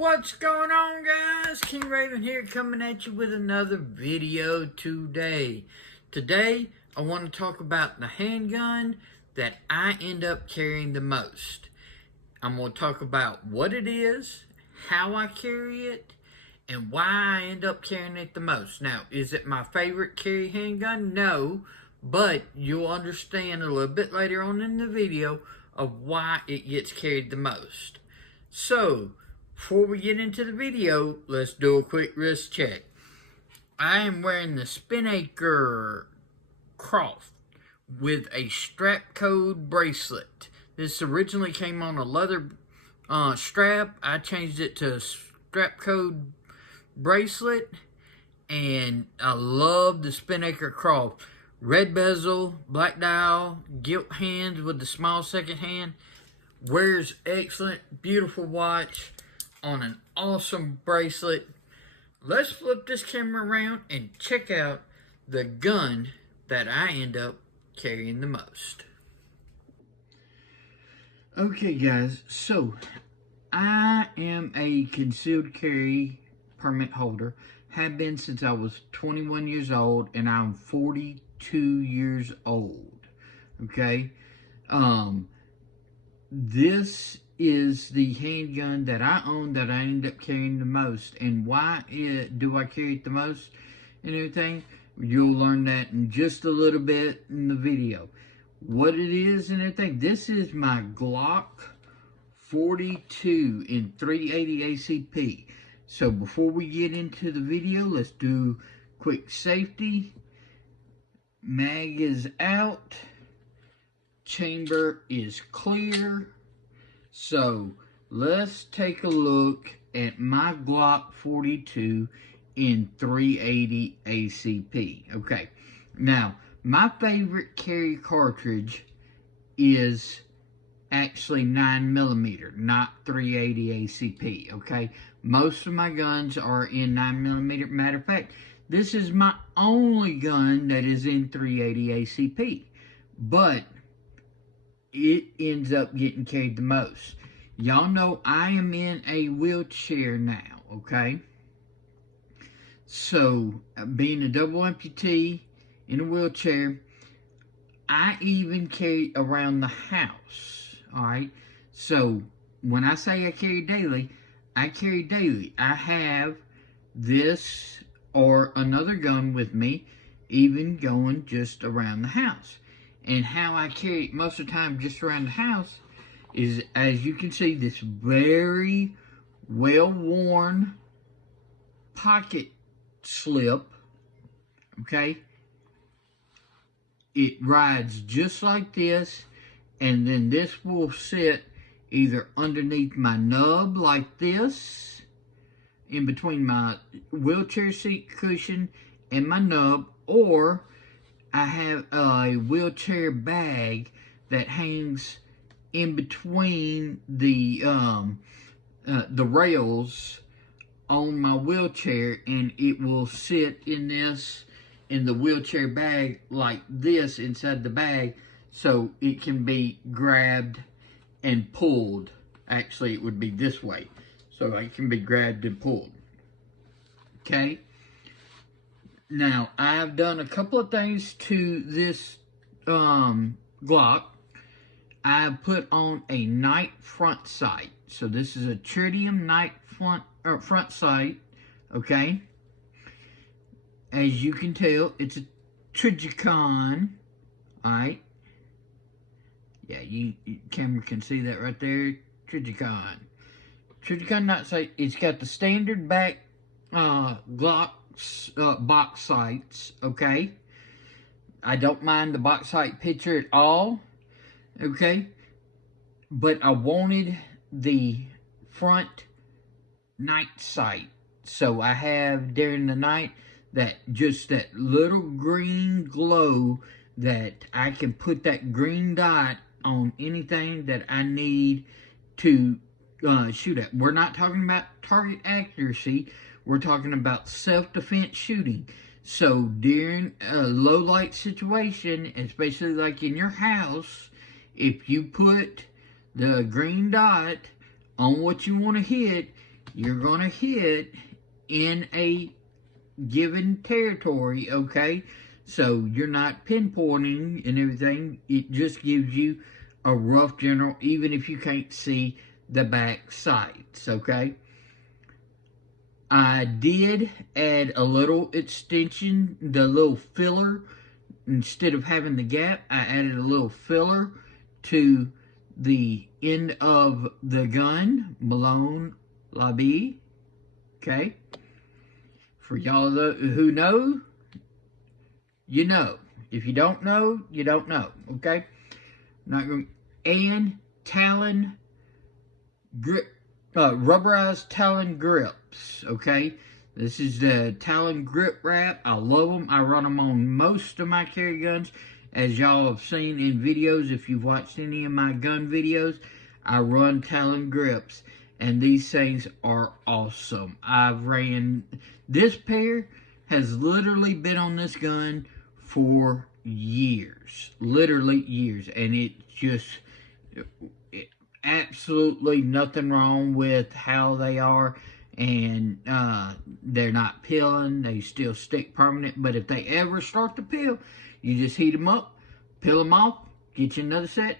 What's going on, guys? King Raven here, coming at you with another video today. Today, I want to talk about the handgun that I end up carrying the most. I'm going to talk about what it is, how I carry it, and why I end up carrying it the most. Now, is it my favorite carry handgun? No, but you'll understand a little bit later on in the video of why it gets carried the most. So, before we get into the video, let's do a quick wrist check. I am wearing the Spinnaker Croft with a strap code bracelet. This originally came on a leather strap. I changed it to a strap code bracelet, and I love the Spinnaker Croft. Red bezel, black dial, gilt hands with the small second hand. Wears excellent, beautiful watch on an awesome bracelet. Let's flip this camera around and check out the gun that I end up carrying the most. Okay guys, so I am a concealed carry permit holder. Have been since I was 21 years old, and I'm 42 years old. Okay? This is the handgun that I own that I end up carrying the most. And why do I carry it the most and everything? You'll learn that in just a little bit in the video. What it is and everything. This is my Glock 42 in 380 ACP. So before we get into the video, let's do quick safety. Mag is out. Chamber is clear. So let's take a look at my Glock 42 in 380 ACP. Okay, now my favorite carry cartridge is actually 9mm, not 380 ACP. Okay, most of my guns are in 9mm. Matter of fact, this is my only gun that is in 380 ACP, but it ends up getting carried the most. Y'all know I am in a wheelchair now, okay? So, being a double amputee in a wheelchair, I even carry around the house, alright? So, when I say I carry daily, I carry daily. I have this or another gun with me, even going just around the house. And how I carry it most of the time just around the house is, as you can see, this very well-worn pocket slip, okay? It rides just like this, and then this will sit either underneath my nub like this, in between my wheelchair seat cushion and my nub, or I have a wheelchair bag that hangs in between the rails on my wheelchair, and it will sit in the wheelchair bag like this inside the bag, so it can be grabbed and pulled. Actually, it would be this way, so it can be grabbed and pulled. Okay. Now, I've done a couple of things to this Glock. I've put on a night front sight. So this is a tritium night front sight, okay? As you can tell, it's a Trigicon, alright? Yeah, camera can see that right there, Trigicon. Trigicon night sight. It's got the standard back Glock box sights, okay? I don't mind the box sight picture at all, okay? But I wanted the front night sight. So I have during the night that little green glow that I can put that green dot on anything that I need to shoot at. We're not talking about target accuracy. We're talking about self-defense shooting. So during a low light situation, especially like in your house, if you put the green dot on what you want to hit, you're going to hit in a given territory, okay? So you're not pinpointing and everything. It just gives you a rough general, even if you can't see the back sights, okay? I did add a little extension, the little filler. Instead of having the gap, I added a little filler to the end of the gun, Malone Labie, okay? For y'all who know, you know. If you don't know, you don't know, okay? Not going and Talon grip, rubberized Talon grips, okay? This is the Talon grip wrap. I love them. I run them on most of my carry guns. As y'all have seen in videos, if you've watched any of my gun videos, I run Talon grips. And these things are awesome. I've ran, this pair has literally been on this gun for years. Literally years. And it just, absolutely nothing wrong with how they are. And they're not peeling. They still stick permanent. But if they ever start to peel, you just heat them up, peel them off, get you another set,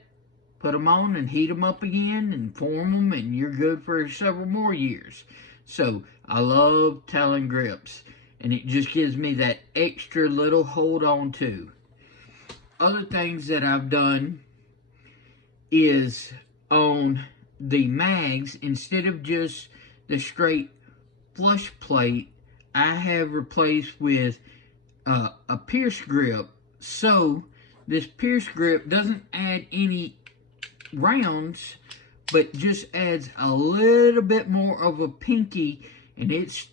put them on and heat them up again and form them, and you're good for several more years. So I love Talon grips, and it just gives me that extra little hold on to. Other things that I've done is on the mags, instead of just the straight flush plate, I have replaced with a pierce grip. So this pierce grip doesn't add any rounds, but just adds a little bit more of a pinky, and it's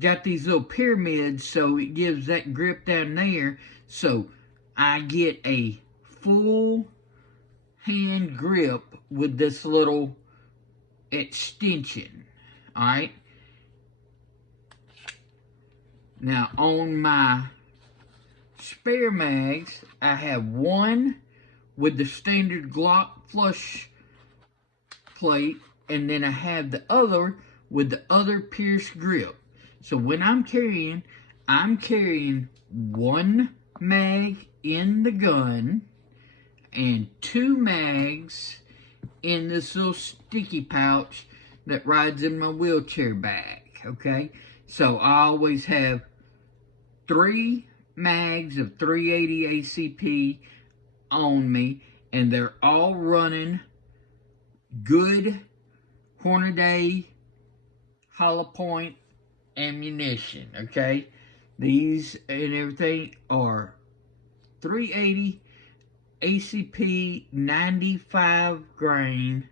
got these little pyramids, so it gives that grip down there. So I get a full hand grip with this little extension. Alright, now on my spare mags, I have one with the standard Glock flush plate, and then I have the other with the other pierce grip. So when I'm carrying one mag in the gun and two mags in this little sticky pouch that rides in my wheelchair bag, okay? So I always have 3 mags of 380 ACP on me, and they're all running good Hornady hollow point ammunition, okay? These and everything are 380 ACP 95 grain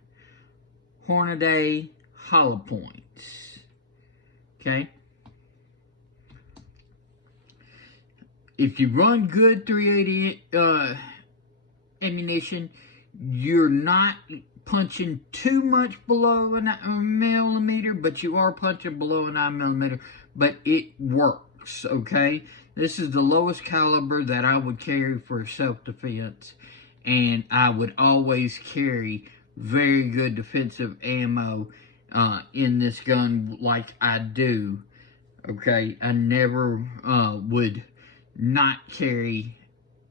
Hornady hollow points, okay? If you run good 380 ammunition, you're not punching too much below a 9mm, but you are punching below a 9mm, but it works, okay? This is the lowest caliber that I would carry for self-defense, and I would always carry very good defensive ammo in this gun like I do, okay? I never would not carry,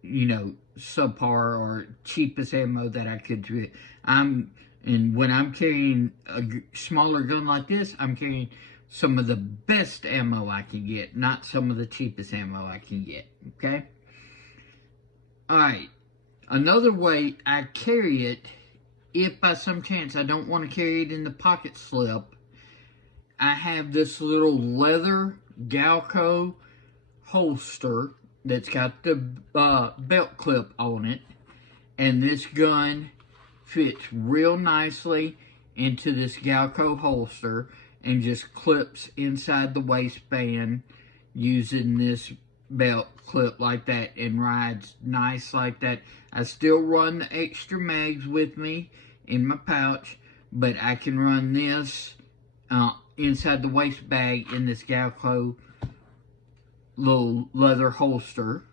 you know, subpar or cheapest ammo that I could do. And when I'm carrying a smaller gun like this, I'm carrying some of the best ammo I can get, not some of the cheapest ammo I can get, okay? Alright, another way I carry it, if by some chance I don't want to carry it in the pocket slip, I have this little leather Galco holster that's got the belt clip on it, and this gun fits real nicely into this Galco holster and just clips inside the waistband using this belt clip like that, and rides nice like that. I still run the extra mags with me in my pouch, but I can run this inside the waist bag in this Galco little leather holster.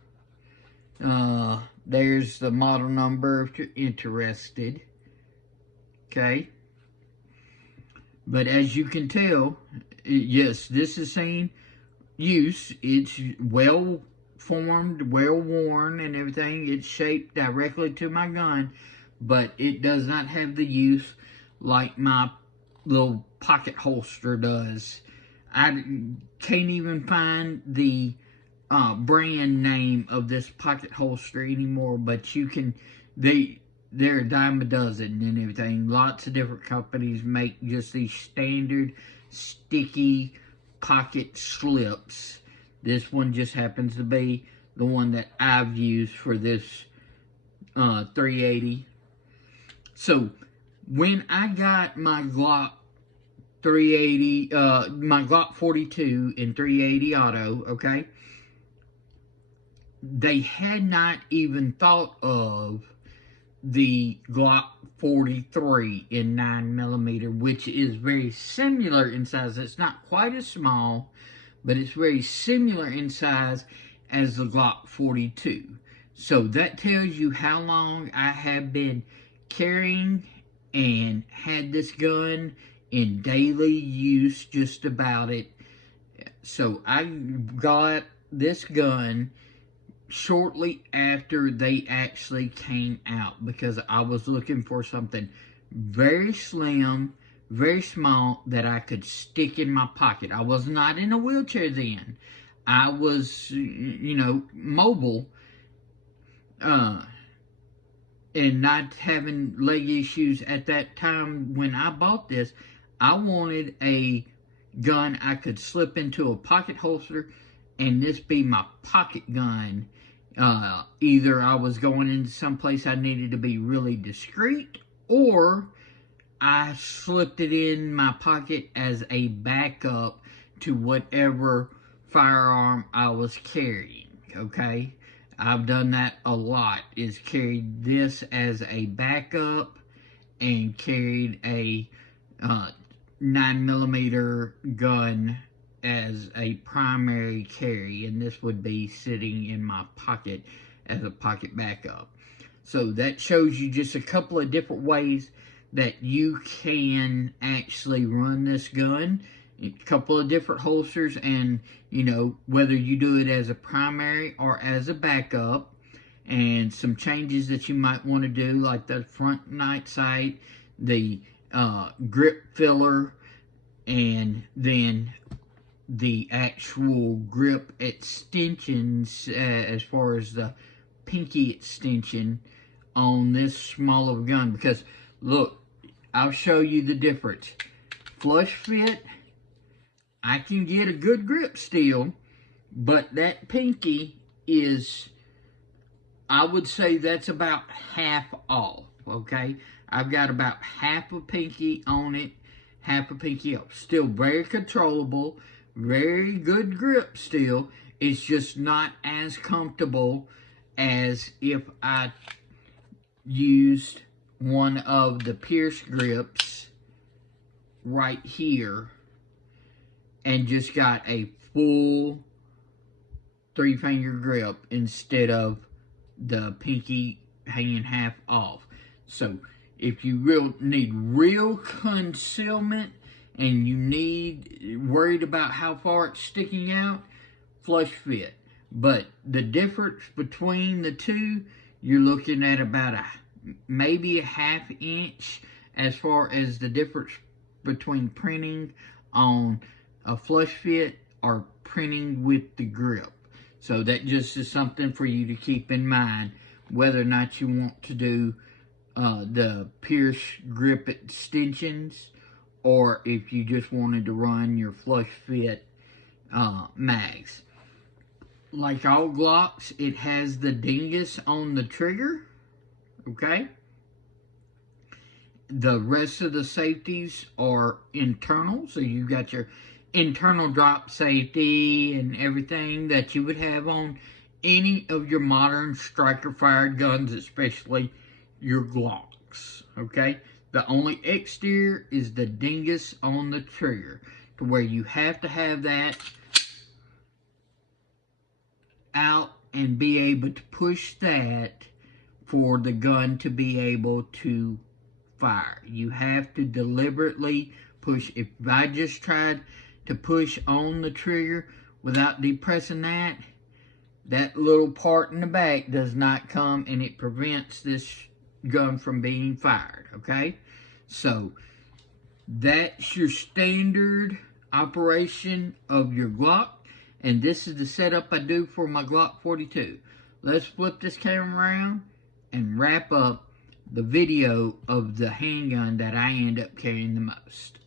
There's the model number if you're interested. Okay. But as you can tell, yes, this is saying use. It's well formed, well worn, and everything. It's shaped directly to my gun, but it does not have the use like my little pocket holster does. I can't even find the brand name of this pocket holster anymore, but you can, they're a dime a dozen and everything. Lots of different companies make just these standard sticky pocket slips. This one just happens to be the one that I've used for this 380. So when I got my Glock 380, my Glock 42 in 380 auto, okay, they had not even thought of the Glock 43 in 9mm, which is very similar in size. It's not quite as small, but it's very similar in size as the Glock 42. So that tells you how long I have been carrying and had this gun in daily use, just about it. So I got this gun shortly after they actually came out because I was looking for something very slim, very small that I could stick in my pocket. I was not in a wheelchair then. I was, you know, mobile, and not having leg issues at that time when I bought this. I wanted a gun I could slip into a pocket holster and this be my pocket gun. Either I was going into someplace I needed to be really discreet, or I slipped it in my pocket as a backup to whatever firearm I was carrying, okay? I've done that a lot, is carried this as a backup and carried a 9mm gun as a primary carry, and this would be sitting in my pocket as a pocket backup. So that shows you just a couple of different ways that you can actually run this gun. A couple of different holsters, and you know, whether you do it as a primary or as a backup, and some changes that you might want to do, like the front night sight, the grip filler, and then the actual grip extensions, as far as the pinky extension on this small of a gun. Because look, I'll show you the difference. Flush fit, I can get a good grip still, but that pinky is, I would say that's about half off, okay? I've got about half a pinky on it, half a pinky off. Still very controllable, very good grip still. It's just not as comfortable as if I used one of the Pierce grips right here and just got a full 3-finger grip instead of the pinky hanging half off. So if you need real concealment and you worried about how far it's sticking out, flush fit. But the difference between the two, you're looking at about maybe a ½ inch as far as the difference between printing on a flush fit or printing with the grip. So that just is something for you to keep in mind, whether or not you want to do the Pierce grip extensions, or if you just wanted to run your flush fit mags. Like all Glocks, it has the dingus on the trigger, okay? The rest of the safeties are internal, so you got your internal drop safety and everything that you would have on any of your modern striker-fired guns, especially your Glocks, okay? The only exterior is the dingus on the trigger, to where you have to have that out and be able to push that for the gun to be able to fire. You have to deliberately push. If I just tried to push on the trigger without depressing that little part in the back does not come, and it prevents this gun from being fired, okay? So that's your standard operation of your Glock, and this is the setup I do for my Glock 42. Let's flip this camera around and wrap up the video of the handgun that I end up carrying the most.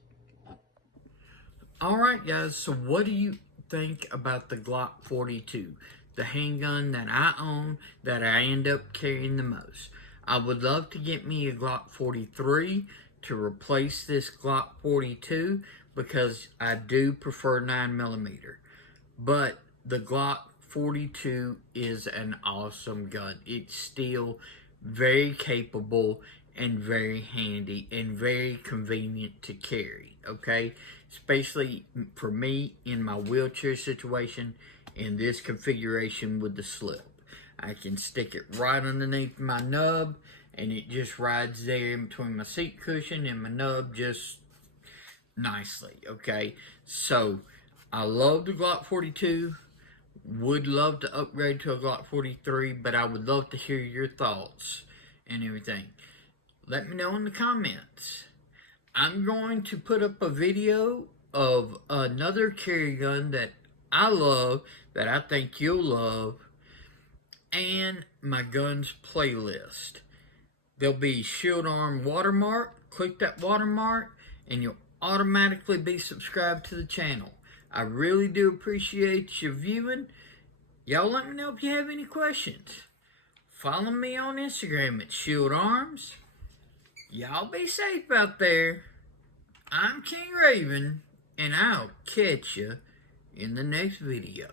Alright guys, so what do you think about the Glock 42? The handgun that I own, that I end up carrying the most. I would love to get me a Glock 43 to replace this Glock 42 because I do prefer 9mm. But the Glock 42 is an awesome gun. It's still very capable and very handy and very convenient to carry, okay? Especially for me in my wheelchair situation in this configuration with the slip. I can stick it right underneath my nub and it just rides there in between my seat cushion and my nub just nicely, okay? So, I love the Glock 42. Would love to upgrade to a Glock 43, but I would love to hear your thoughts and everything. Let me know in the comments. I'm going to put up a video of another carry gun that I love, that I think you'll love, and my guns playlist. There'll be Shield Arm watermark. Click that watermark and you'll automatically be subscribed to the channel. I really do appreciate you viewing. Y'all let me know if you have any questions. Follow me on Instagram at Shield Arms. Y'all be safe out there. I'm King Raven, and I'll catch you in the next video.